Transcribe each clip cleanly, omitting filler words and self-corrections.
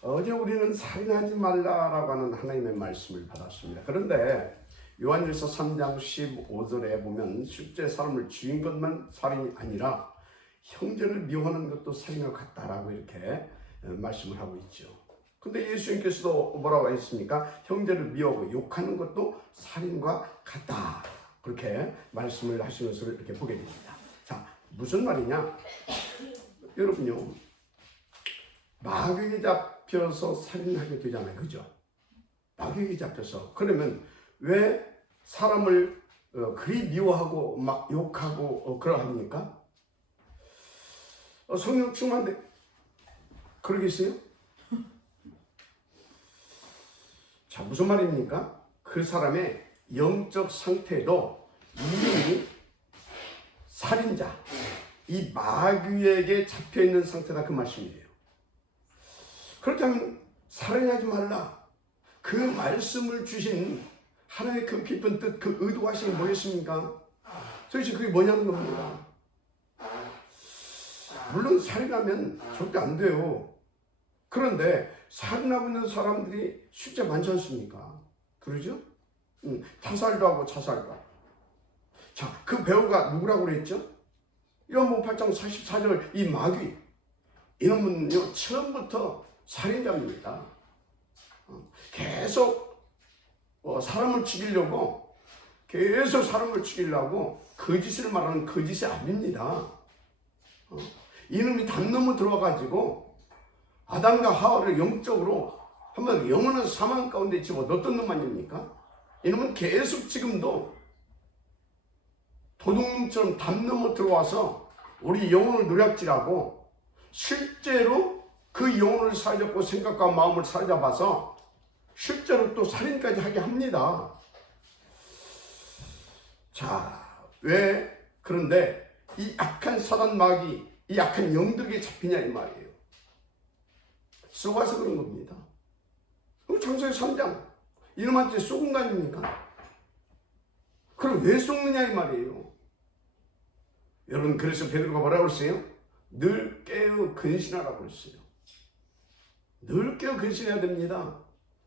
어제 우리는 살인하지 말라라고 하는 하나님의 말씀을 받았습니다. 그런데 요한일서 3장 15절에 보면 실제 사람을 죽인 것만 살인이 아니라 형제를 미워하는 것도 살인과 같다라고 이렇게 말씀을 하고 있죠. 근데 예수님께서도 뭐라고 했습니까? 형제를 미워하고 욕하는 것도 살인과 같다. 그렇게 말씀을 하시는 것을 이렇게 보게 됩니다. 자, 무슨 말이냐? 여러분요, 마귀에 잡혀서 살인하게 되잖아요. 그죠? 마귀에 잡혀서. 그러면 왜 사람을 그리 미워하고 막 욕하고 그러합니까? 성령 충만데 그러겠어요? 자, 무슨 말입니까? 그 사람의 영적 상태도 이미 살인자, 이 마귀에게 잡혀있는 상태다, 그 말씀이에요. 그렇다면 살인하지 말라, 그 말씀을 주신 하나님의 그 깊은 뜻, 그 의도하신 게 뭐였습니까? 도대체 그게 뭐냐는 겁니다. 물론 살인하면 절대 안 돼요. 그런데 살인하고 있는 사람들이 실제 많지 않습니까? 그러죠? 타살도 하고 자살도 하고. 자, 그 배우가 누구라고 그랬죠? 요한복음 8장 44절 이 마귀, 이놈은요 처음부터 살인자입니다. 계속 사람을 죽이려고, 계속 사람을 죽이려고 거짓을 말하는 거짓의 아비입니다. 이놈이 담 넘어 들어와가지고 아담과 하와를 영적으로 한번 영원한 사망 가운데 집어넣었던 놈 아닙니까? 이놈은 계속 지금도 도둑놈처럼 담 넘어 들어와서 우리 영혼을 노략질하고 실제로 그 영혼을 사로잡고 생각과 마음을 사로잡아서 실제로 또 살인까지 하게 합니다. 자, 왜 그런데 이 악한 사단 마귀, 이 악한 영들에게 잡히냐 이 말이에요. 쏘아서 그런 겁니다. 창세기 3장 이놈한테 쏘은 거 아닙니까? 그럼 왜 쏘느냐 이 말이에요. 여러분, 그래서 베드로가 뭐라고 했어요? 늘 깨어 근신하라고 했어요. 늘 깨어 근신해야 됩니다.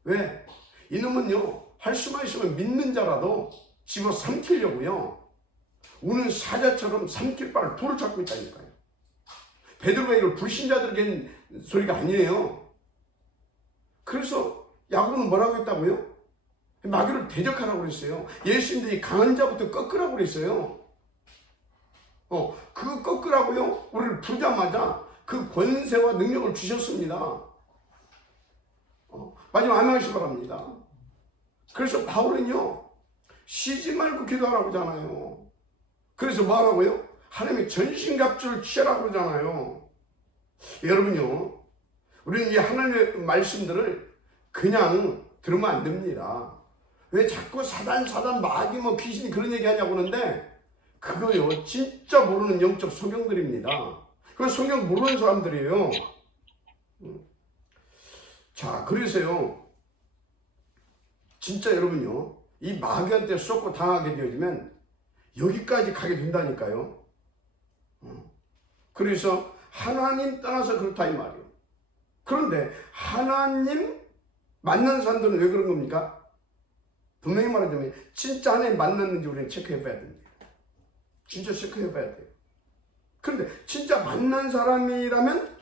왜? 이놈은요, 할 수만 있으면 믿는 자라도 집어 삼키려고요, 우는 사자처럼 삼킬 바를 돌을 찾고 있다니까요. 베드로가 이걸 불신자들에게 소리가 아니에요. 그래서 야고보는 뭐라고 했다고요? 마귀를 대적하라고 그랬어요. 예수님들이 강한 자부터 꺾으라고 그랬어요. 그 꺾으라고요, 우리를 부르자마자 그 권세와 능력을 주셨습니다. 마지막 아멘하시기 바랍니다. 그래서 바울은요, 쉬지 말고 기도하라고 하잖아요. 그래서 뭐 하라고요? 하나님의 전신갑주를 취하라고 그러잖아요. 여러분요, 우리는 이 하나님의 말씀들을 그냥 들으면 안 됩니다. 왜 자꾸 사단 마귀 뭐 귀신이 그런 얘기 하냐고 하는데, 그거요 진짜 모르는 영적 소경들입니다. 그 성경 모르는 사람들이에요. 자, 그래서요, 진짜 여러분요, 이 마귀한테 쏟고 당하게 되어지면 여기까지 가게 된다니까요. 그래서 하나님 떠나서 그렇다 이 말이에요. 그런데 하나님 만난 사람들은 왜 그런 겁니까? 분명히 말하자면 진짜 하나님 만났는지 우리는 체크해 봐야 됩니다. 진짜 체크해 봐야 돼요. 그런데 진짜 만난 사람이라면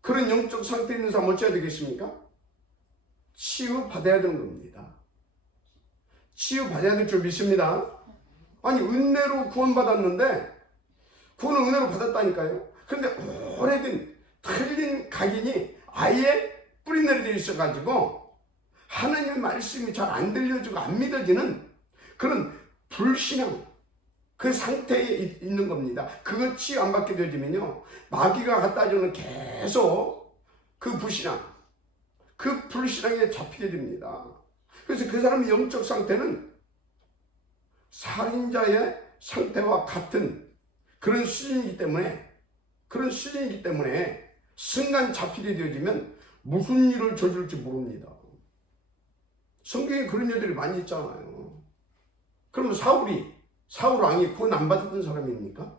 그런 영적 상태에 있는 사람 어찌해야 되겠습니까? 치유받아야 되는 겁니다. 치유받아야 될 줄 믿습니다. 아니, 은혜로 구원받았는데, 구원은 은혜로 받았다니까요. 그런데 오래된 틀린 각인이 아예 뿌리내려져 있어가지고 하나님의 말씀이 잘 안 들려지고 안 믿어지는 그런 불신앙, 그 상태에 있는 겁니다. 그거 치유 안 받게 되어지면요, 마귀가 갖다 주는 계속 그 불신앙에 잡히게 됩니다. 그래서 그 사람의 영적 상태는 살인자의 상태와 같은 그런 수준이기 때문에 순간 잡히게 되어지면 무슨 일을 저질지 모릅니다. 성경에 그런 일들이 많이 있잖아요. 그러면 사울 왕이 구원 안 받았던 사람입니까?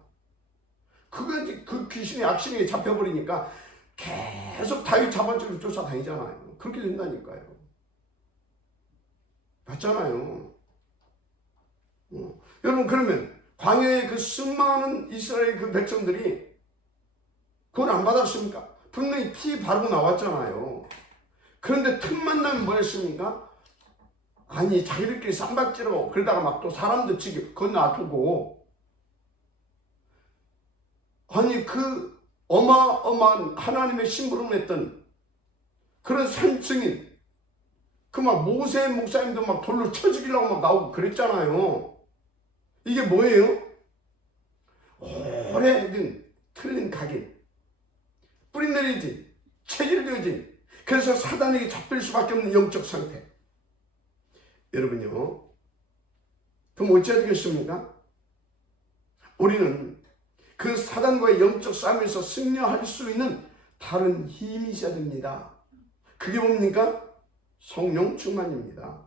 그 귀신의 악신에게 잡혀버리니까 계속 다윗 자발적으로 쫓아다니잖아요. 그렇게 된다니까요. 맞잖아요. 여러분, 그러면 광야의 그 수많은 이스라엘 그 백성들이 그걸 안 받았습니까? 분명히 피 바르고 나왔잖아요. 그런데 틈만 나면 뭐 했습니까? 아니, 자기들끼리 쌈박질하고 그러다가 막 또 사람도 치기 건너두고, 아니 그 어마어마한 하나님의 심부름을 했던 그런 산증인 그 막 모세 목사님도 막 돌로 쳐 죽이려고 막 나오고 그랬잖아요. 이게 뭐예요? 오래된 틀린 각인, 뿌리내리진, 체질되어진, 그래서 사단에게 잡힐 수밖에 없는 영적 상태. 여러분요, 그럼 어찌해야 되겠습니까? 우리는 그 사단과의 영적 싸움에서 승리할 수 있는 다른 힘이 있어야 됩니다. 그게 뭡니까? 성령 충만입니다.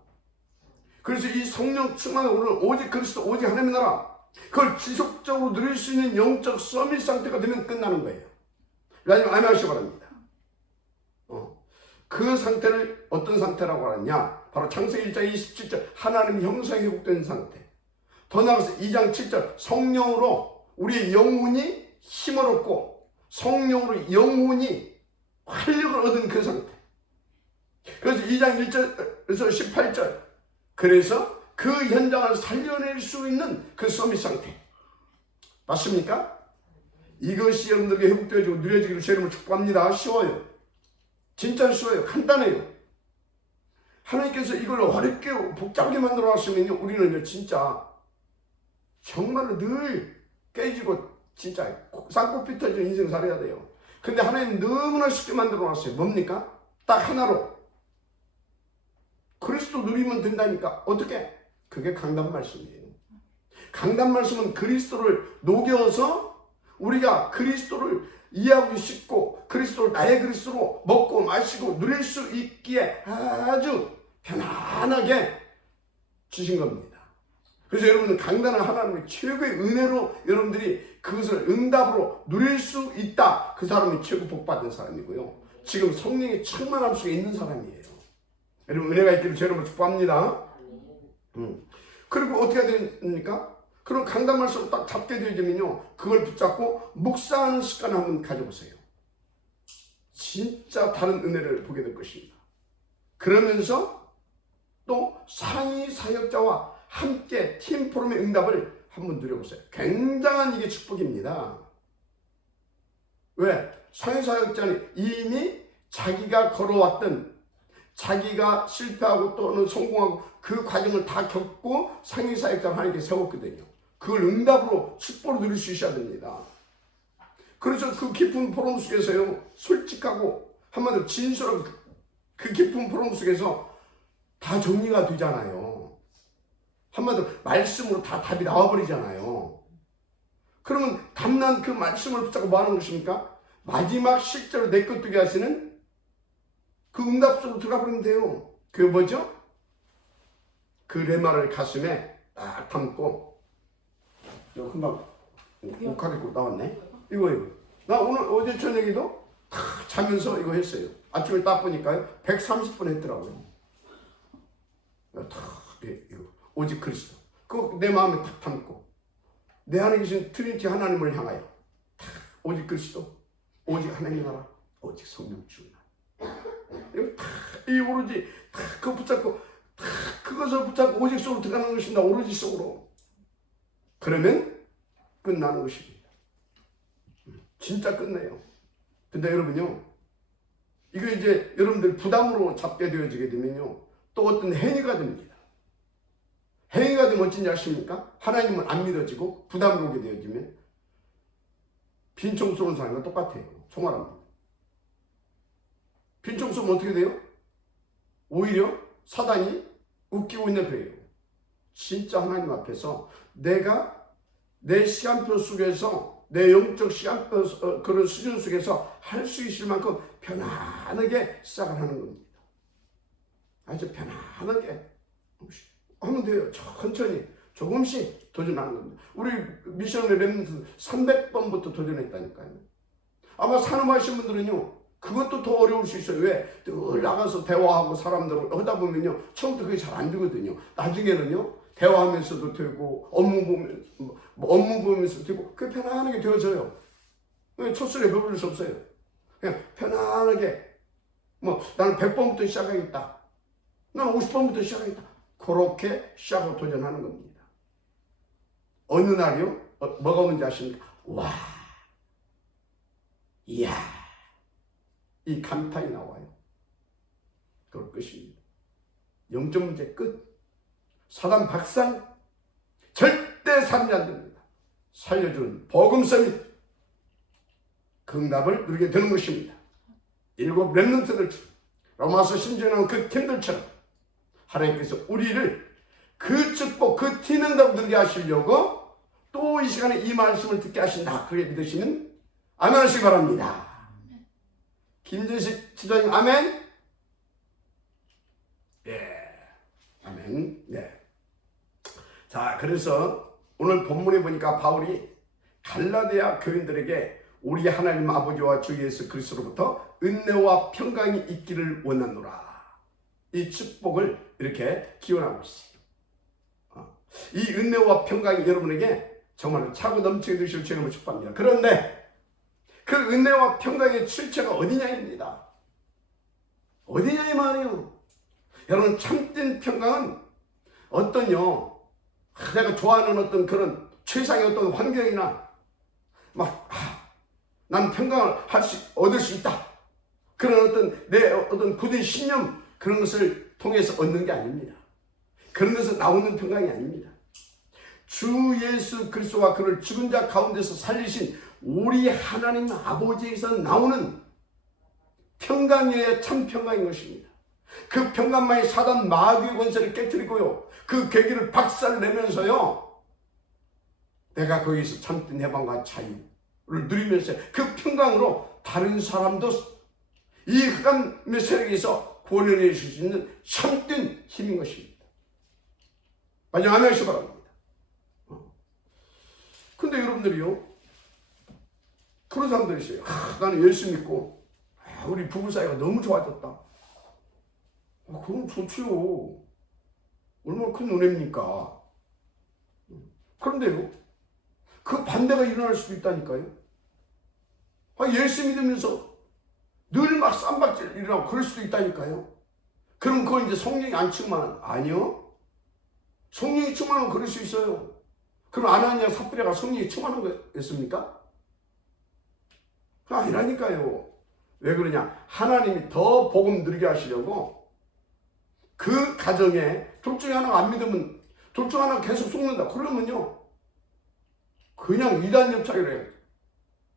그래서 이 성령 충만을 우리는 오직 그리스도, 오직 하나님의 나라, 그걸 지속적으로 누릴 수 있는 영적 서밋 상태가 되면 끝나는 거예요. 라지만 아멘하시기 바랍니다. 그 상태를 어떤 상태라고 하느냐? 바로 창세기 1장 27절 하나님 형상이 회복된 상태. 더 나아가서 2장 7절 성령으로 우리의 영혼이 힘을 얻고 성령으로 영혼이 활력을 얻은 그 상태. 그래서 2장 1절에서 18절 그래서 그 현장을 살려낼 수 있는 그 서밋 상태. 맞습니까? 이것이 여러분들에게 회복되어지고 누려지기를 제 이름으로 축복합니다. 쉬워요. 진짜 쉬워요. 간단해요. 하나님께서 이걸 어렵게 복잡하게 만들어 놨으면 우리는 진짜 정말로 늘 깨지고 진짜 쌍꺼풀 터지는 인생 살아야 돼요. 근데 하나님 너무나 쉽게 만들어 놨어요. 뭡니까? 딱 하나로 그리스도 누리면 된다니까. 어떻게? 그게 강단 말씀이에요. 강단 말씀은 그리스도를 녹여서 우리가 그리스도를 이해하기 쉽고 그리스도를 나의 그리스도로 먹고 마시고 누릴 수 있기에 아주 편안하게 주신 겁니다. 그래서 여러분은 강단은 하나님의 최고의 은혜로 여러분들이 그것을 응답으로 누릴 수 있다. 그 사람이 최고 복받은 사람이고요. 지금 성령의 충만함 속에 있는 사람이에요. 여러분 은혜가 있기를 제 이름으로 축복합니다. 그리고 어떻게 됩니까? 그런 강단 말씀을 딱 잡게 되면요, 그걸 붙잡고 묵상하는 습관을 한번 가져보세요. 진짜 다른 은혜를 보게 될 것입니다. 그러면서 또 상위 사역자와 함께 팀 포럼의 응답을 한번 누려보세요. 굉장한 이게 축복입니다. 왜? 상위 사역자는 이미 자기가 걸어왔던, 자기가 실패하고 또는 성공하고 그 과정을 다 겪고 상위 사역자를 하나님께 세웠거든요. 그걸 응답으로 축복을 누릴 수 있어야 됩니다. 그래서 그 깊은 포럼 속에서요, 솔직하고 한마디로 진솔한 그 깊은 포럼 속에서 다 정리가 되잖아요. 한마디로 말씀으로 다 답이 나와버리잖아요. 그러면 담난 그 말씀을 붙잡고 뭐 하는 것입니까? 마지막 실제로 내것되게 하시는 그 응답 속으로 들어가 버리면 돼요. 그게 뭐죠? 그 레마를 가슴에 딱 담고, 이거 금방 옷가게 입고 나왔네. 이거. 나 오늘 어제 저녁에도 다 자면서 이거 했어요. 아침에 딱 보니까요, 130분 했더라고요. 다 이거 오직 그리스도. 그거 내 마음에 딱 담고, 내 안에 계신 트리니티 하나님을 향하여 오직 그리스도, 오직 하나님 나라, 오직 성령 주나. 이거 다 이 오로지 다 그거 붙잡고, 다 그것을 붙잡고 오직 속으로 들어가는 것입니다. 오로지 속으로. 그러면 끝나는 것입니다. 진짜 끝내요. 근데 여러분요, 이거 이제 여러분들 부담으로 잡게 되어지게 되면요, 또 어떤 행위가 됩니다. 행위가 되면 어쩐지 아십니까? 하나님은 안 믿어지고 부담으로 오게 되어지면 빈총 쏘는 사람과 똑같아요. 총알합니다. 빈총 쏘면 어떻게 돼요? 오히려 사단이 웃기고 있는 거예요. 진짜 하나님 앞에서 내가 내 시간표 속에서, 내 영적 시간표 그런 수준 속에서 할 수 있을 만큼 편안하게 시작을 하는 겁니다. 아주 편안하게 하면 돼요. 천천히 조금씩 도전하는 겁니다. 우리 미션의 렘넌트 300번부터 도전했다니까요. 아마 산업하신 분들은요, 그것도 더 어려울 수 있어요. 왜? 늘 나가서 대화하고 사람들 하다 보면요, 처음부터 그게 잘 안 되거든요. 나중에는요, 대화하면서도 되고 업무 보면서도 되고 그게 편안하게 되어져요. 첫술에 배부를 수 없어요. 그냥 편안하게 나는 100번부터 시작하겠다. 나는 50번부터 시작하겠다. 그렇게 시작하고 도전하는 겁니다. 어느 날이요? 뭐가 오는지 아십니까? 와, 이야, 이 감탄이 나와요. 그걸 끝입니다. 영적 문제 끝. 사단 박상 절대 살면 안 됩니다. 살려주는 복음성이 응답을 누리게 되는 것입니다. 7 렘넌트들처럼, 로마서 신전한 그 팀들처럼 하나님께서 우리를 그 축복, 그 티능답 누리게 하시려고 또 이 시간에 이 말씀을 듣게 하신다. 그렇게 믿으시면 아멘 하시기 바랍니다. 김재식 지도자님 아멘. 아멘. 네. 자, 그래서 오늘 본문에 보니까 바울이 갈라디아 교인들에게 우리 하나님 아버지와 주 예수 그리스도로부터 은혜와 평강이 있기를 원하노라. 이 축복을 이렇게 기원하고 있어요. 이 은혜와 평강이 여러분에게 정말 차고 넘치게 되실 주님을 축복합니다. 그런데 그 은혜와 평강의 출처가 어디냐입니다. 어디냐 이 말이에요. 여러분, 참된 평강은 내가 좋아하는 어떤 그런 최상의 어떤 환경이나 난 평강을 얻을 수 있다. 그런 내 굳은 신념, 그런 것을 통해서 얻는 게 아닙니다. 그런 것에서 나오는 평강이 아닙니다. 주 예수 그리스도와 그를 죽은 자 가운데서 살리신 우리 하나님 아버지에서 나오는 평강이어야 참 평강인 것입니다. 그 평강만이 사단 마귀의 권세를 깨뜨리고요, 그 계기를 박살내면서요, 내가 거기서 참된 해방과 자유를 누리면서 그 평강으로 다른 사람도 이 흑암의 세력에서 구원해 주실 수 있는 참된 힘인 것입니다. 마지막 아멘 하시기 바랍니다. 근데 여러분들이요, 그런 사람들이 있어요. 나는 예수 믿고 우리 부부 사이가 너무 좋아졌다. 그럼 좋지요. 얼마나 큰 은혜입니까? 그런데요, 그 반대가 일어날 수도 있다니까요. 예수 믿으면서 늘 막 쌈박질 일어나고 그럴 수도 있다니까요. 그럼 그건 이제 성령이 안 충만한, 아니요. 성령이 충만하면 그럴 수 있어요. 그럼 아나니아 삽비라가 성령이 충만한 거였습니까? 아니라니까요. 왜 그러냐? 하나님이 더 복음 누리게 하시려고 그 가정에 둘 중에 하나가 안 믿으면 둘 중 하나가 계속 속는다. 그러면요, 그냥 이단 협착을 해요.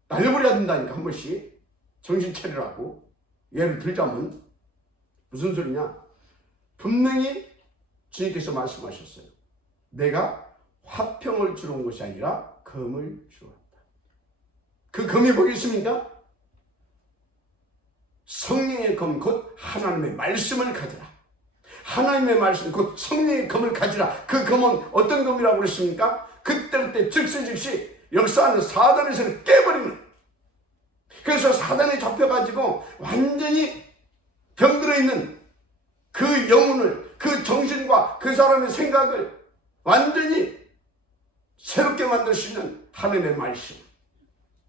날려버려야 된다니까. 한 번씩 정신 차리라고. 예를 들자면 무슨 소리냐? 분명히 주님께서 말씀하셨어요. 내가 화평을 주러 온 것이 아니라 검을 주러 왔다. 그 검이 뭐겠습니까? 성령의 검, 곧 하나님의 말씀을 가지라. 하나님의 말씀, 곧 성령의 검을 가지라. 그 검은 어떤 검이라고 그랬습니까? 그때 즉시 역사하는 사단의 세를 깨버리는. 그래서 사단에 잡혀가지고 완전히 병들어 있는 그 영혼을, 그 정신과 그 사람의 생각을 완전히 새롭게 만들 수 있는 하나님의 말씀,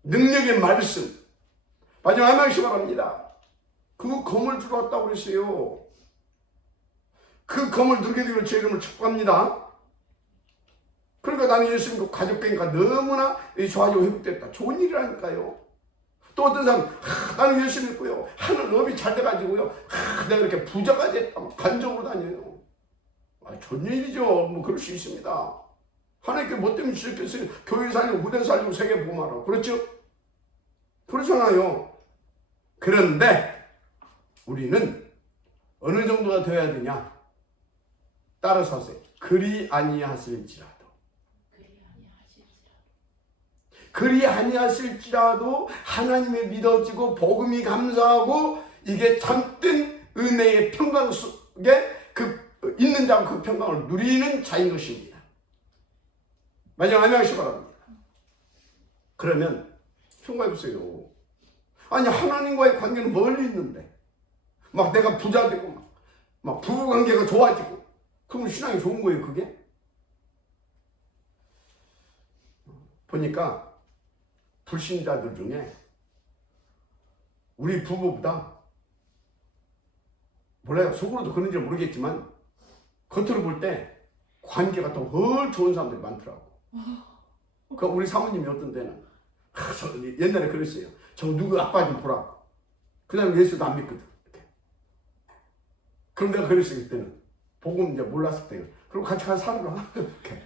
능력의 말씀. 마지막 한 말씀 바랍니다. 그 검을 주러 왔다고 그랬어요. 그 검을 누리게 되기를 제 이름을 축복합니다. 그러니까 나는 예수 믿고 가족관계가 너무나 좋아지고 회복됐다. 좋은 일이라니까요. 또 어떤 사람, 나는 예수 믿고요, 하늘 업이 잘 돼가지고요, 내가 이렇게 부자가 됐다. 간접으로 다녀요. 좋은 일이죠. 뭐 그럴 수 있습니다. 하나님께 뭐 때문에 주셨겠어요? 교회 살리고 무대 살리고 세계 복음하라고. 그렇죠? 그렇잖아요. 그런데 우리는 어느 정도가 되어야 되냐? 따라서 하세요. 그리 아니하실지라도. 그리 아니하실지라도 하나님의 믿어지고 복음이 감사하고 이게 참된 은혜의 평강 속에 있는 자가 그 평강을 누리는 자인 것입니다. 마지막 아멘 하시기 바랍니다. 그러면 평가해 보세요. 아니 하나님과의 관계는 멀리 있는데 막 내가 부자 되고 막 부부관계가 좋아지고 그러면 신앙이 좋은 거예요 그게? 보니까 불신자들 중에 우리 부부보다 몰라요 속으로도 그런지 모르겠지만 겉으로 볼 때 관계가 더 훨 좋은 사람들이 많더라고. 그 우리 사모님이 어떤 때는 옛날에 그랬어요. 저 누구 아빠 좀 보라고. 그 다음에 예수도 안 믿거든. 이렇게. 그럼 내가 그랬어요 그때는. 복음 이제 몰랐을 때는. 그럼 같이 가서 살아라. 이렇게.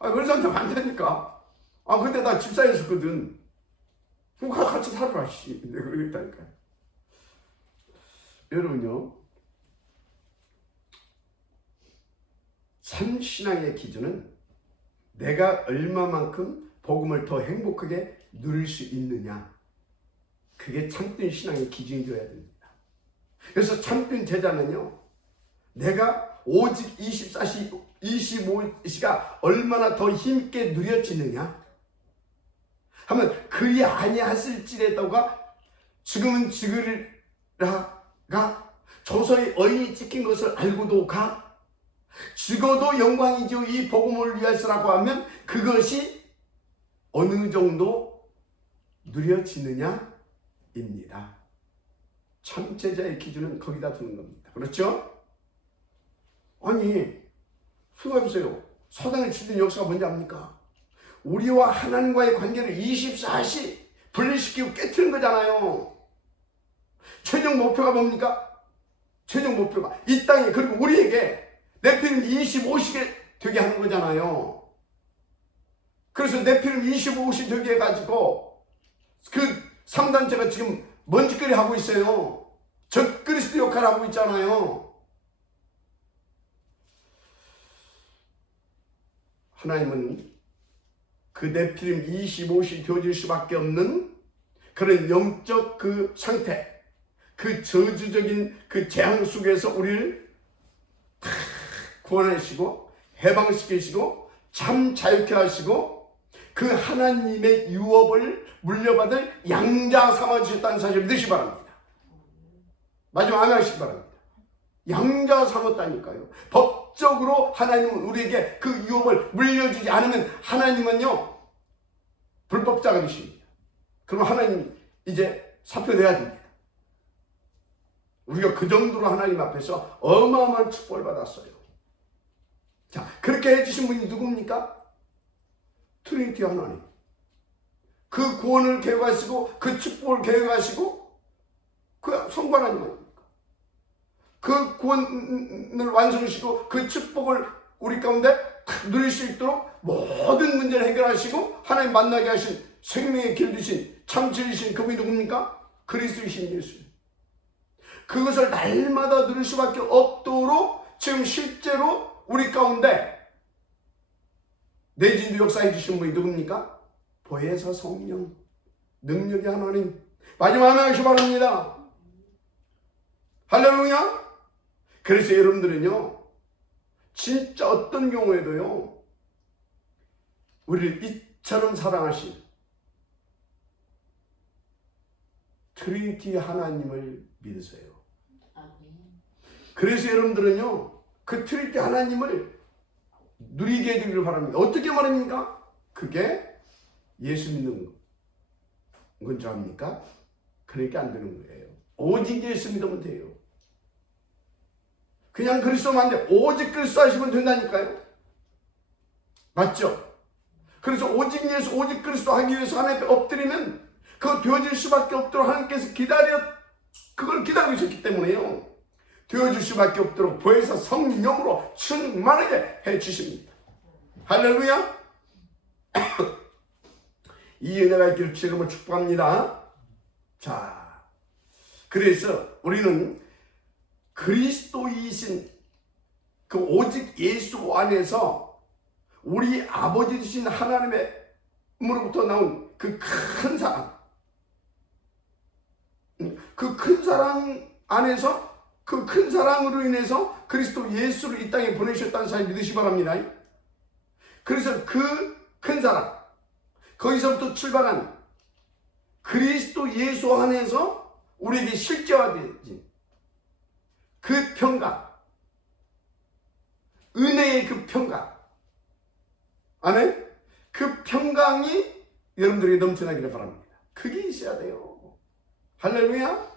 아 그런 사람들 많다니까. 아 근데 나 집사였었거든. 그럼 같이 살아라 씨. 내가 그랬다니까. 여러분요. 참 신앙의 기준은 내가 얼마만큼 복음을 더 행복하게 누릴 수 있느냐. 그게 참된 신앙의 기준이 되어야 됩니다. 그래서 참된 제자는요. 내가 오직 24시, 25시가 얼마나 더 힘있게 누려지느냐. 하면 그리 아니하실지라도가 지금은 지그리라가 조서의 어인이 찍힌 것을 알고도 가. 죽어도 영광이죠. 이 복음을 위해서라고 하면 그것이 어느 정도 누려지느냐입니다. 참제자의 기준은 거기다 두는 겁니다. 그렇죠? 아니 생각해보세요. 사단을 치던 역사가 뭔지 압니까? 우리와 하나님과의 관계를 24시 분리시키고 깨트린 거잖아요. 최종 목표가 뭡니까? 최종 목표가 이 땅에 그리고 우리에게 네피림 25시게 되게 하는 거잖아요. 그래서 네피림 25시 되게 해가지고 그 3단체가 지금 먼지거리 하고 있어요. 적 그리스도 역할을 하고 있잖아요. 하나님은 그 네피림 25시 되어질 수밖에 없는 그런 영적 그 상태, 그 저주적인 그 재앙 속에서 우리를 구원하시고 해방시키시고 참 자유케 하시고 그 하나님의 유업을 물려받을 양자 삼아주셨다는 사실을 믿으시기 바랍니다. 마지막 아멘 하시기 바랍니다. 양자 삼았다니까요. 법적으로 하나님은 우리에게 그 유업을 물려주지 않으면 하나님은요 불법자가 되십니다. 그럼 하나님 이제 사표 내야 됩니다. 우리가 그 정도로 하나님 앞에서 어마어마한 축복을 받았어요. 자, 그렇게 해주신 분이 누굽니까? 트리니티 하나님. 그 구원을 계획하시고 그 축복을 계획하시고 그 성부 하나님 아닙니까? 그 구원을 완성하시고 그 축복을 우리 가운데 누릴 수 있도록 모든 문제를 해결하시고 하나님 만나게 하신 생명의 길 주신 참 진리신 그분이 누굽니까? 그리스도이신 예수. 그것을 날마다 누릴 수밖에 없도록 지금 실제로 우리 가운데 내진도 역사해 주신 분이 누굽니까? 보혜사 성령, 능력의 하나님. 마지막 하나 하시기 바랍니다. 할렐루야. 그래서 여러분들은요 진짜 어떤 경우에도요 우리를 이처럼 사랑하신 트리니티 하나님을 믿으세요. 그래서 여러분들은요 그 트리니티 하나님을 누리게 해주기를 바랍니다. 어떻게 말합니까? 그게 예수 믿는 건 줄 압니까? 그러니까 안 되는 거예요. 오직 예수 믿으면 돼요. 그냥 그리스도만 안 돼. 오직 그리스도 하시면 된다니까요. 맞죠? 그래서 오직 예수, 오직 그리스도 하기 위해서 하나님 앞에 엎드리면 그거 되어질 수밖에 없도록 하나님께서 그걸 기다리고 있었기 때문에요. 되어줄 수밖에 없도록 보혜사 성령으로 충만하게 해주십니다. 할렐루야. 이 은혜가 있기를 주님을 축복합니다. 자, 그래서 우리는 그리스도이신 그 오직 예수 안에서 우리 아버지 되신 하나님으로부터 나온 그 큰 사랑, 그 큰 사랑 안에서 그 큰 사랑으로 인해서 그리스도 예수를 이 땅에 보내셨다는 사실 믿으시기 바랍니다. 그래서 그 큰 사랑, 거기서부터 출발한 그리스도 예수 안에서 우리에게 실제화되어진 그 평강, 은혜의 그 평강, 아멘? 그 평강이 여러분들에게 넘쳐나기를 바랍니다. 그게 있어야 돼요. 할렐루야.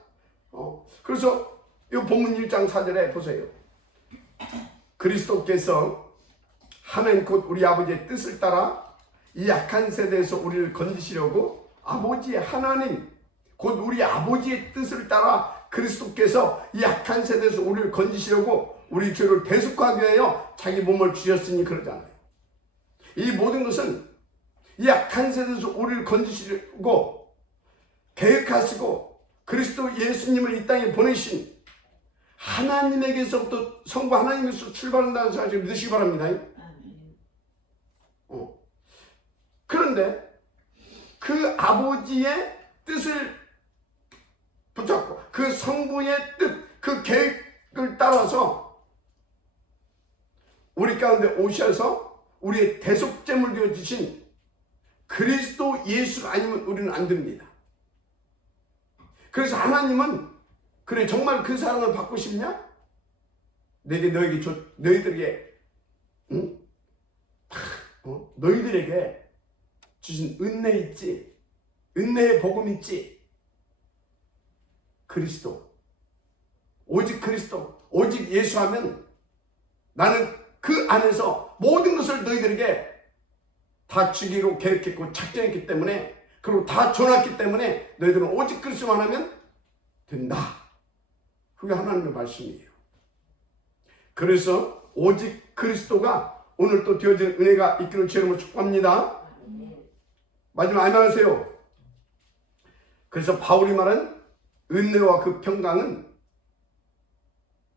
그래서 이 본문 1장 4절에 보세요. 그리스도께서 하나님 곧 우리 아버지의 뜻을 따라 이 약한 세대에서 우리를 건지시려고 아버지의 하나님 곧 우리 아버지의 뜻을 따라 그리스도께서 이 약한 세대에서 우리를 건지시려고 우리 죄를 대속하기 위하여 자기 몸을 주셨으니 그러잖아요. 이 모든 것은 이 약한 세대에서 우리를 건지시려고 계획하시고 그리스도 예수님을 이 땅에 보내신 하나님에게서부터 성부 하나님에서 출발한다는 사실을 믿으시기 바랍니다. 그런데 그 아버지의 뜻을 붙잡고 그 성부의 뜻, 그 계획을 따라서 우리 가운데 오셔서 우리의 대속제물 되어 주신 그리스도 예수가 아니면 우리는 안 됩니다. 그래서 하나님은 그래 정말 그 사랑을 받고 싶냐? 너희들에게 너희들에게 주신 은혜 있지, 은혜의 복음 있지. 그리스도, 오직 그리스도, 오직 예수하면 나는 그 안에서 모든 것을 너희들에게 다 주기로 계획했고 작정했기 때문에, 그리고 다 줘놨기 때문에 너희들은 오직 그리스도만 하면 된다. 그게 하나님의 말씀이에요. 그래서 오직 그리스도가 오늘 또 되어진 은혜가 있기를 주님으로 축복합니다. 마지막 아멘하세요. 그래서 바울이 말한 은혜와 그 평강은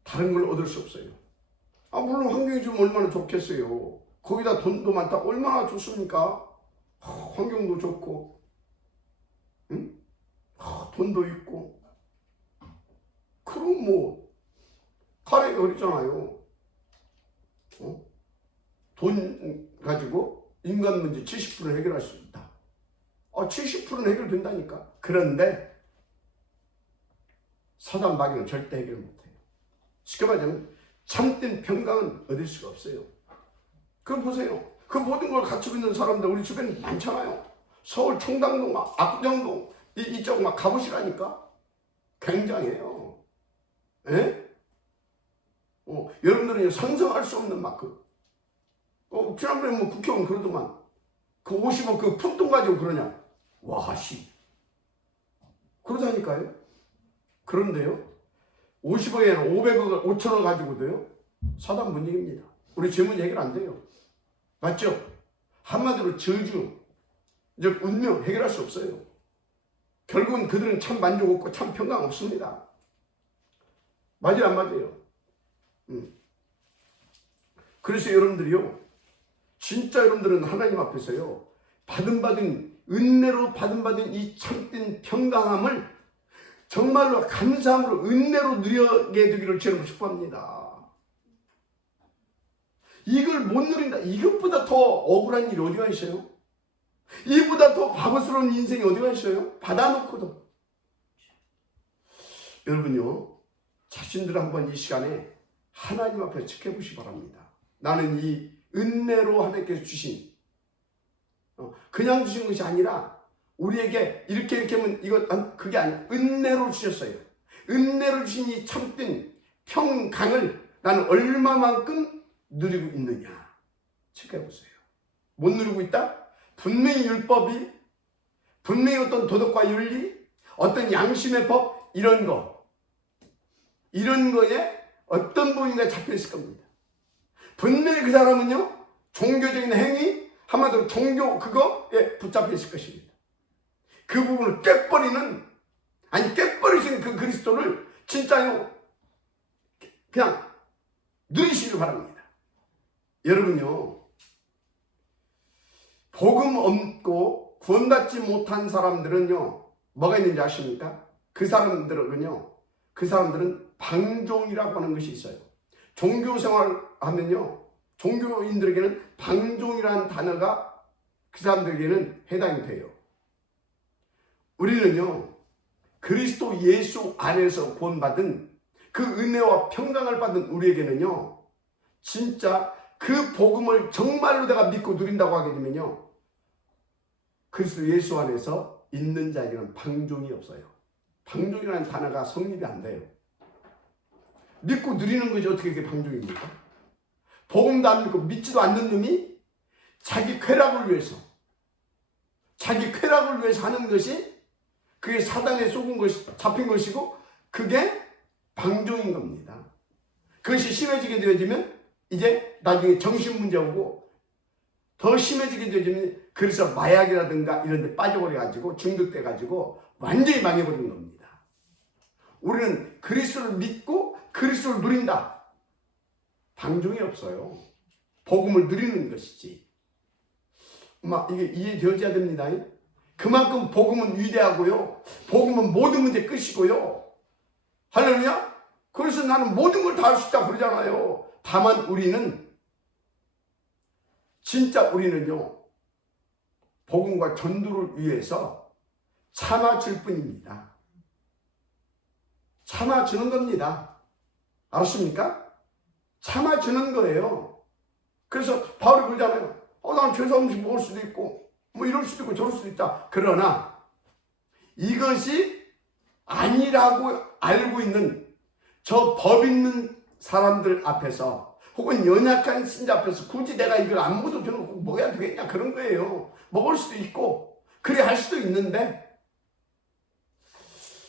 다른 걸 얻을 수 없어요. 물론 환경이 좀 얼마나 좋겠어요. 거기다 돈도 많다. 얼마나 좋습니까? 환경도 좋고, 응? 돈도 있고. 그럼 뭐 카레가 그랬잖아요. 돈 가지고 인간 문제 70%는 해결할 수 있다. 70%는 해결된다니까. 그런데 사단마귀는 절대 해결 못해요. 쉽게 말하자면 참된 평강은 얻을 수가 없어요. 그럼 보세요. 그 모든 걸 갖추고 있는 사람들 우리 주변에 많잖아요. 서울 청담동, 압구정동 이쪽 막 가보시라니까. 굉장해요. 예? 여러분들은 상상할 수 없는 만큼. 지난번에 뭐 국회의원 그러더만 그 50억 그 푼돈 가지고 그러냐. 와, 씨. 그러다니까요. 그런데요. 50억에 500억을 5천원 가지고도요. 사단 못 이깁니다. 우리 죄 문제 해결 안 돼요. 맞죠? 한마디로 저주, 즉 운명 해결할 수 없어요. 결국은 그들은 참 만족 없고 참 평강 없습니다. 맞아요, 안 맞아요? 그래서 여러분들이요, 진짜 여러분들은 하나님 앞에서요, 은혜로 받은 이 참된 평강함을 정말로 감사함으로 은혜로 누리게 되기를 주님으로 축복합니다. 이걸 못 누린다. 이것보다 더 억울한 일이 어디가 있어요? 이보다 더 바보스러운 인생이 어디가 있어요? 받아놓고도. 여러분요, 자신들 한번 이 시간에 하나님 앞에 지켜보시기 바랍니다. 나는 이 은혜로 하나님께서 주신, 그냥 주신 것이 아니라 우리에게 이렇게 하면 그게 아니라 은혜로 주셨어요. 은혜로 주신 이 참된 평강을 나는 얼마만큼 누리고 있느냐 체크해보세요. 못 누리고 있다? 분명히 율법이, 분명히 어떤 도덕과 윤리, 어떤 양심의 법, 이런 거에 어떤 부분인가 잡혀있을 겁니다. 분명히 그 사람은요, 종교적인 행위, 한마디로 종교 그거에 붙잡혀있을 것입니다. 그 부분을 깨버리신 그 그리스도를 진짜요, 그냥 누리시길 바랍니다. 여러분요, 복음 없고 구원받지 못한 사람들은요, 뭐가 있는지 아십니까? 그 사람들은 방종이라고 하는 것이 있어요. 종교생활 하면요, 종교인들에게는 방종이라는 단어가 그 사람들에게는 해당이 돼요. 우리는요, 그리스도 예수 안에서 구원받은 그 은혜와 평강을 받은 우리에게는요, 진짜 그 복음을 정말로 내가 믿고 누린다고 하게 되면요, 그리스도 예수 안에서 있는 자에게는 방종이 없어요. 방종이라는 단어가 성립이 안 돼요. 믿고 누리는 것이 어떻게 그게 방종입니까? 복음도 안 믿고 믿지도 않는 놈이 자기 쾌락을 위해서 하는 것이 그게 사단에 속은 것이 잡힌 것이고 그게 방종인 겁니다. 그것이 심해지게 되어지면 이제 나중에 정신 문제 오고 더 심해지게 되어지면 그래서 마약이라든가 이런 데 빠져버려 가지고 중독돼 가지고 완전히 망해버리는 겁니다. 우리는 그리스도를 믿고 그리스도를 누린다. 방종이 없어요. 복음을 누리는 것이지. 이게 이해되어져야 됩니다. 그만큼 복음은 위대하고요. 복음은 모든 문제 끝이고요. 할렐루야? 그래서 나는 모든 걸 다 할 수 있다 그러잖아요. 다만 우리는요, 복음과 전도를 위해서 참아줄 뿐입니다. 참아주는 겁니다. 알았습니까? 참아주는 거예요. 그래서 바울이 그러잖아요. 난 죄사 음식 먹을 수도 있고 이럴 수도 있고 저럴 수도 있다. 그러나 이것이 아니라고 알고 있는 저 법 있는 사람들 앞에서 혹은 연약한 신자 앞에서 굳이 내가 이걸 안 먹어도 저는 꼭 먹어야 되겠냐 그런 거예요. 먹을 수도 있고 그래 할 수도 있는데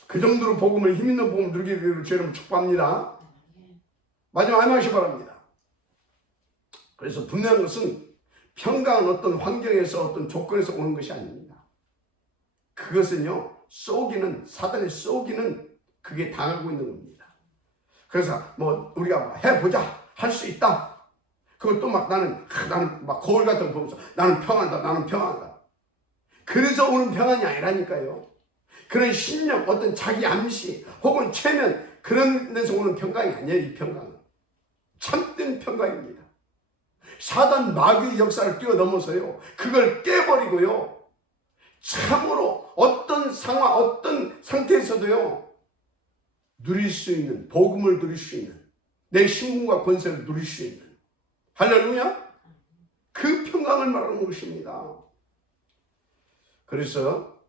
그 정도로 복음을 힘있는 복음을 누리게 되기를 주님 축복합니다. 마지막 하나씩 바랍니다. 그래서 분명한 것은 평강은 어떤 환경에서 어떤 조건에서 오는 것이 아닙니다. 그것은요, 사단의 쏘기는 그게 당하고 있는 겁니다. 그래서 우리가 해보자, 할 수 있다. 그것도 나는 거울 같은 거 보면서 나는 평안하다. 그래서 오는 평안이 아니라니까요. 그런 신념, 어떤 자기 암시, 혹은 최면, 그런 데서 오는 평강이 아니에요, 이 평강은. 참된 평강입니다. 사단 마귀의 역사를 뛰어넘어서요, 그걸 깨버리고요, 참으로 어떤 상황, 어떤 상태에서도요, 누릴 수 있는, 복음을 누릴 수 있는, 내 신분과 권세를 누릴 수 있는, 할렐루야? 그 평강을 말하는 것입니다. 그래서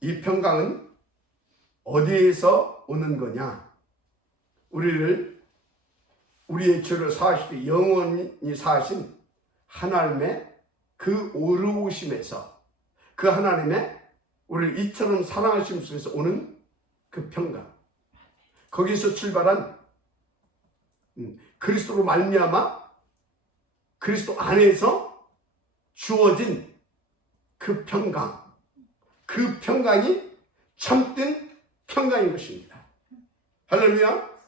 이 평강은 어디에서 오는 거냐? 우리의 죄를 사하시되 영원히 사하신 하나님의 그 의로우심에서, 그 하나님의 우리를 이처럼 사랑하심 속에서 오는 그 평강, 거기서 출발한 그리스도로 말미암아 그리스도 안에서 주어진 그 평강, 그 평강이 참된 평강인 것입니다. 할렐루야.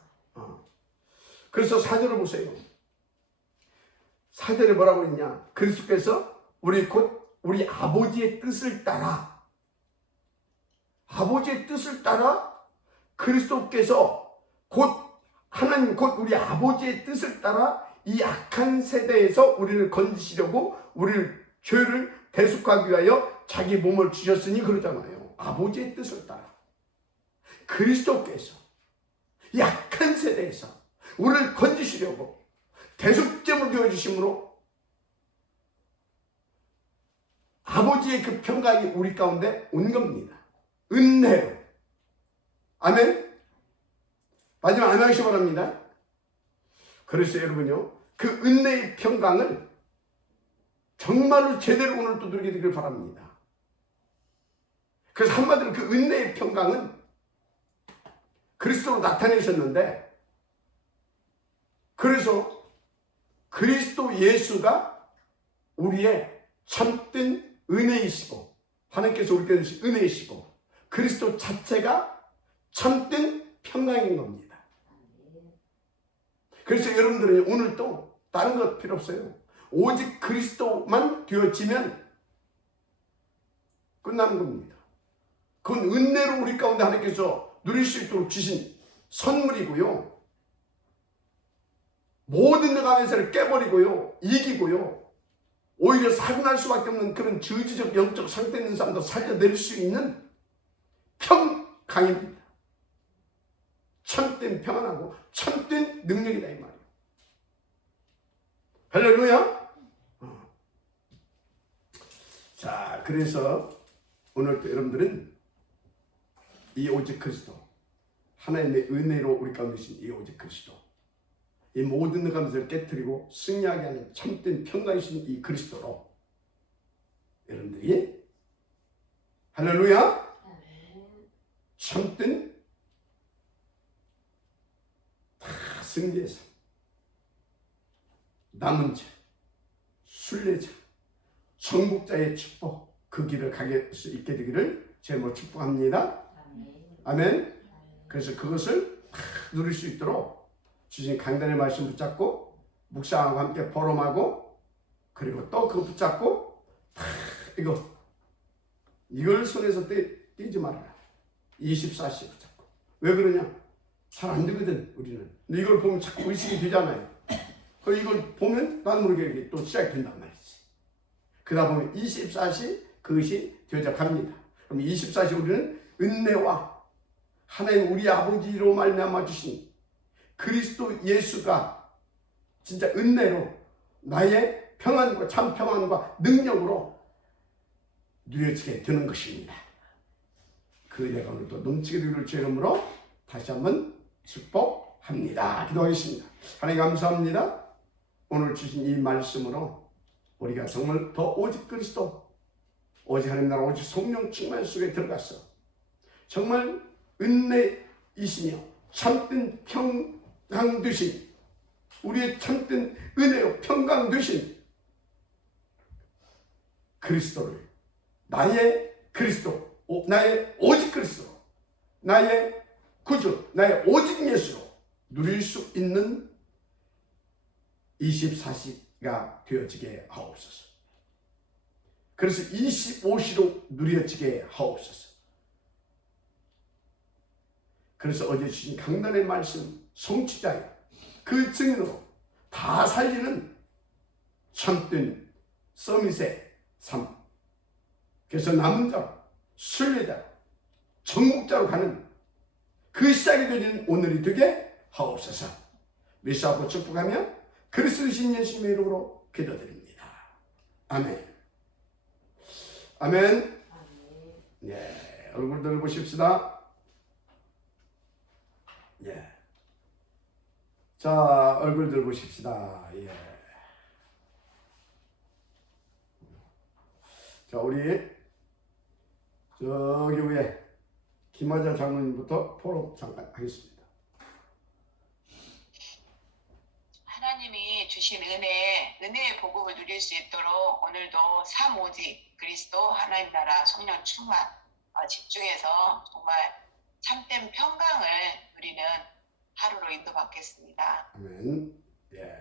그래서 4절을 보세요. 4절에 뭐라고 있냐? 그리스도께서 우리 아버지의 뜻을 따라, 아버지의 뜻을 따라 그리스도께서 하나님 우리 아버지의 뜻을 따라 이 악한 세대에서 우리를 건지시려고 우리를 죄를 대속하기 위하여 자기 몸을 주셨으니 그러잖아요. 아버지의 뜻을 따라 그리스도께서 이 악한 세대에서 우리를 건지시려고 대속제물 되어주심으로 아버지의 그 평강이 우리 가운데 온 겁니다. 은혜로. 아멘. 마지막 아멘 하시기 바랍니다. 그래서 여러분요, 그 은혜의 평강을 정말로 제대로 오늘 또 누리게 되길 바랍니다. 그래서 한마디로 그 은혜의 평강은 그리스도로 나타내셨는데, 그래서 그리스도 예수가 우리의 참된 은혜이시고, 하나님께서 우리께 주신 은혜이시고, 그리스도 자체가 참된 평강인 겁니다. 그래서 여러분들은 오늘 또 다른 것 필요 없어요. 오직 그리스도만 되어지면 끝나는 겁니다. 그건 은혜로 우리 가운데 하나님께서 누릴 수 있도록 주신 선물이고요. 모든 강에서를 깨버리고요, 이기고요, 오히려 살아날 수밖에 없는 그런 저지적 영적 상태 있는 사람도 살려낼 수 있는 평강입니다. 참된 평안하고 참된 능력이다 이 말이에요. 할렐루야. 자, 그래서 오늘 또 여러분들은 이 오직 그리스도, 하나님의 은혜로 우리 가운데 계신 이 오직 그리스도, 이 모든 감정을 깨뜨리고 승리하게 하는 참된 평강이신 이 그리스도로 여러분들이 할렐루야 참된 다 승리해서 남은 자, 순례자, 정복자의 축복, 그 길을 가게 수 있게 되기를 제목 축복합니다. 아멘. 그래서 그것을 다 누릴 수 있도록 주신 강단의 말씀 붙잡고 묵상하고 함께 포럼하고 그리고 또 그거 붙잡고 다 이걸 손에서 떼지 말아라. 24시 붙잡고. 왜 그러냐? 잘 안 되거든 우리는. 근데 이걸 보면 자꾸 의식이 되잖아요. 이걸 보면 나도 모르게 또 시작된단 말이지. 그러다 보면 24시 그것이 되어져 갑니다. 그럼 24시 우리는 은혜와 하나님 우리 아버지로 말미암아 주신 그리스도 예수가 진짜 은혜로 나의 평안과 참 평안과 능력으로 누려지게 되는 것입니다. 그 은혜가 오늘도 넘치게 되기를 주의 이름으로 다시 한번 축복합니다. 기도하겠습니다. 하나님 감사합니다. 오늘 주신 이 말씀으로 우리가 정말 더 오직 그리스도, 오직 하나님 나라, 오직 성령 충만 속에 들어가서 정말 은혜이시며 참된 평강 되신, 우리의 참된 은혜로 평강 되신 그리스도를, 나의 그리스도, 나의 오직 그리스도, 나의 구주, 나의 오직 예수로 누릴 수 있는 24시가 되어지게 하옵소서. 그래서 25시로 누려지게 하옵소서. 그래서 어제 주신 강단의 말씀 성취자여 그 증인으로 다 살리는 참된 서밋의 삶, 그래서 남은 자로, 순례자로, 정복자로 가는 그 시작이 되는 오늘이 되게 하옵소서. 믿사하고 축복하며 그리스도신 예수님의 이름으로 기도드립니다. 아멘. 아멘. 예, 얼굴들 보십시다. 예. 자, 얼굴들 보십시다. 예. 자, 우리 저기 위에 김하자 장로님부터 포럼 잠깐 하겠습니다. 하나님이 주신 은혜의 복음을 누릴 수 있도록 오늘도 삼오직 그리스도 하나님 나라 성령 충만 집중해서 정말 참된 평강을 누리는 하루로 인도받겠습니다. 아멘. 예.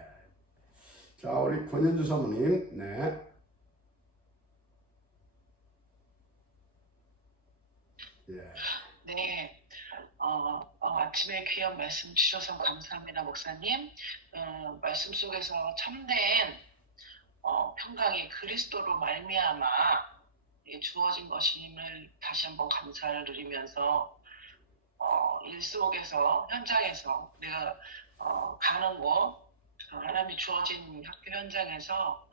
자, 우리 권현주 사모님, 네. 예. 네, 아침에 귀한 말씀 주셔서 감사합니다, 목사님. 말씀 속에서 참된 평강이 그리스도로 말미암아 주어진 것임을 다시 한번 감사를 누리면서 일 속에서 현장에서 내가 가는 곳 하나님이 주어진 학교 현장에서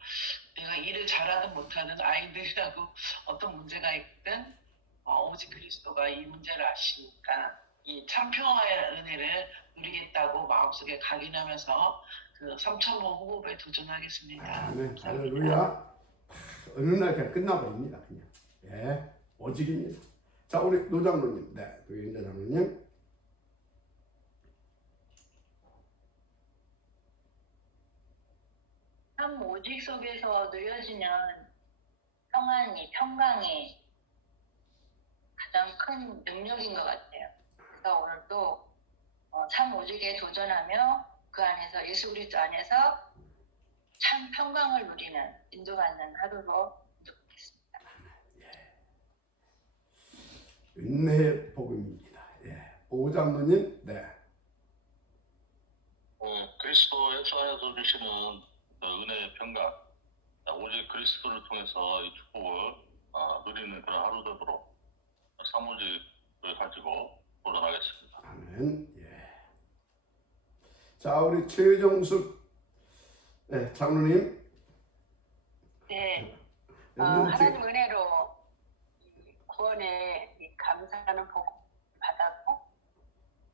내가 일을 잘하든 못하든 아이들하고 어떤 문제가 있든 오직 그리스도가 이 문제를 아시니까 이 참평화의 은혜를 누리겠다고 마음속에 각인하면서 그 삼천모 호흡에 도전하겠습니다. 아멘. 할렐루야. 어느 날 그냥 끝나버립니다. 그냥. 예. 오직입니다. 자, 우리 노장로님, 네, 노인자 장로님. 참 오직 속에서 누려지는 평강이 가장 큰 능력인 것 같아요. 그래서 오늘도 참 오직에 도전하며 그 안에서 예수 그리스도 안에서 참 평강을 누리는 인도받는 하루로 인도하겠습니다. 은혜의 복음입니다. 예. 오장로님, 네. 그리스도 역사 안에서 주시는 은혜의 평강, 오직 그리스도를 통해서 이 축복을 누리는 그런 하루 되도록 사모직을 가지고 도전하겠습니다. 아멘. 예. 자, 우리 최정숙 장로님. 네. 멘트. 하나님 은혜로 구원에 감사하는 복 받았고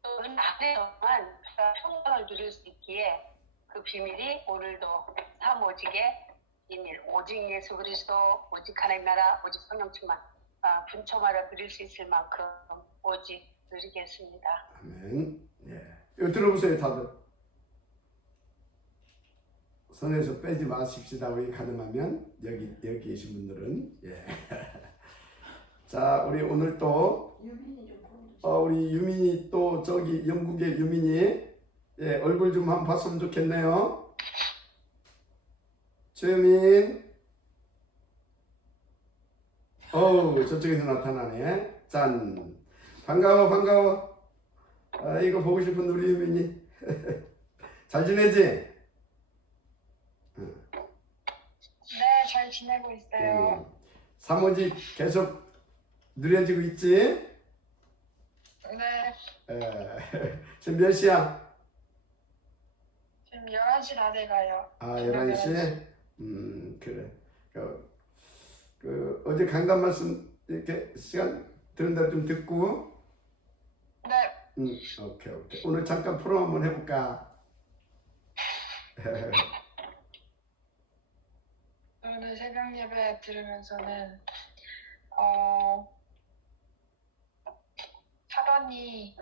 또 은혜로만 평강을 누릴 수 있기에 그 비밀이 오늘도 사모직의 비밀, 오직 예수 그리스도, 오직 하나님 나라, 오직 성령 충만 분초마다 누릴 수 있을 만큼 오직 누리겠습니다. 아멘. 예. 이거 들어보세요, 다들. 손에서 빼지 마십시다. 왜 가능하면 여기 계신 분들은. 예. 자, 우리 오늘 또 우리 유민이 또 저기 영국의 유민이 얼굴 좀 한번 봤으면 좋겠네요. 최유민. 저쪽에서 나타나네. 짠. 반가워. 이거 보고 싶은 우리 유민이. 잘 지내지? 네, 잘 지내고 있어요. 사모직 계속 누려지고 있지? 네, 지금 몇 시야? 지금 11시 다 돼가요. 11시? 그래. 어제 강단 말씀 이렇게 시간 들은 대로 좀 듣고. 네, 오케이. 오늘 잠깐 프로 한번 해볼까? 오늘 새벽 예배 들으면서는 사단이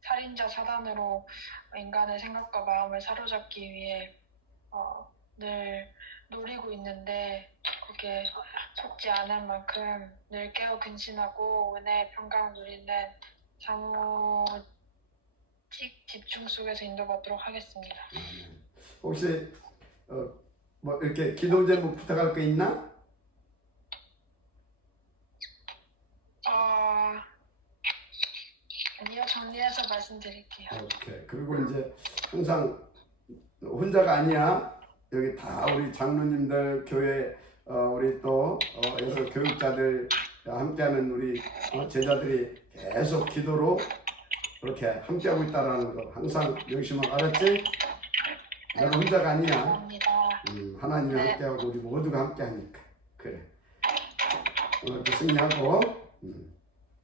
살인자 사단으로 인간의 생각과 마음을 사로잡기 위해 늘 노리고 있는데 그게 속지 않을 만큼 늘 깨어 근신하고 은혜의 평강 누리는 사모직 집중 속에서 인도받도록 하겠습니다. 혹시 뭐 이렇게 기도 제목 부탁할 거 있나? 아니요, 정리해서 말씀드릴게요. 오케이. 그리고 이제 항상 혼자가 아니야. 여기 다 우리 장로님들, 교회 우리 또 여기서 교육자들 함께하는 우리 제자들이 계속 기도로 그렇게 함께하고 있다라는 거 항상 명심하고 알았지? 너는 혼자가 아니야. 감사합니다. 하나님이 네. 함께하고 우리 모두가 함께하니까. 그래. 오늘도 승리하고.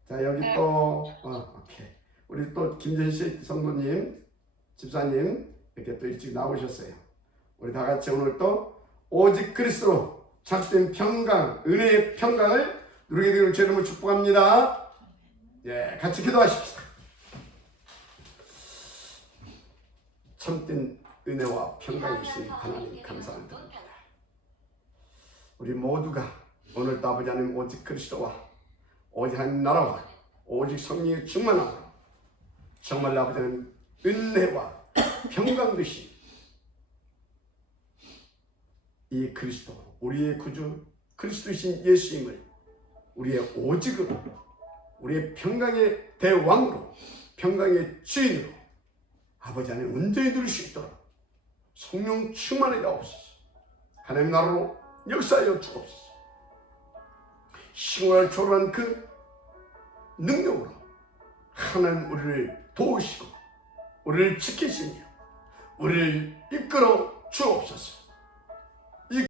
자, 여기 네. 또 오케이. 우리 또 김전식 성도님, 집사님 이렇게 또 일찍 나오셨어요. 우리 다 같이 오늘 또 오직 그리스도로 착수된 평강, 은혜의 평강을 누리게 되기를 주 이름으로 축복합니다. 예, 같이 기도하십시다. 참된 은혜와 평강이신 하나님 감사를 드립니다. 우리 모두가 오늘도 아버지 하나님 오직 그리스도와 오직 하나님 나라와 오직 성령의 충만함으로 정말 아버지 하나님 은혜와 평강 되신 이 그리스도 우리의 구주 그리스도이신 예수님을 우리의 오직으로 우리의 평강의 대왕으로 평강의 주인으로 아버지 하나님 온전히 누릴 수 있도록 성령 충만하게 하옵소서. 하나님 나라로 역사하여 주옵소서. 신을 초월한 그 능력으로 하나님 우리를 도우시고 우리를 지키시며 우리를 이끌어 주옵소서.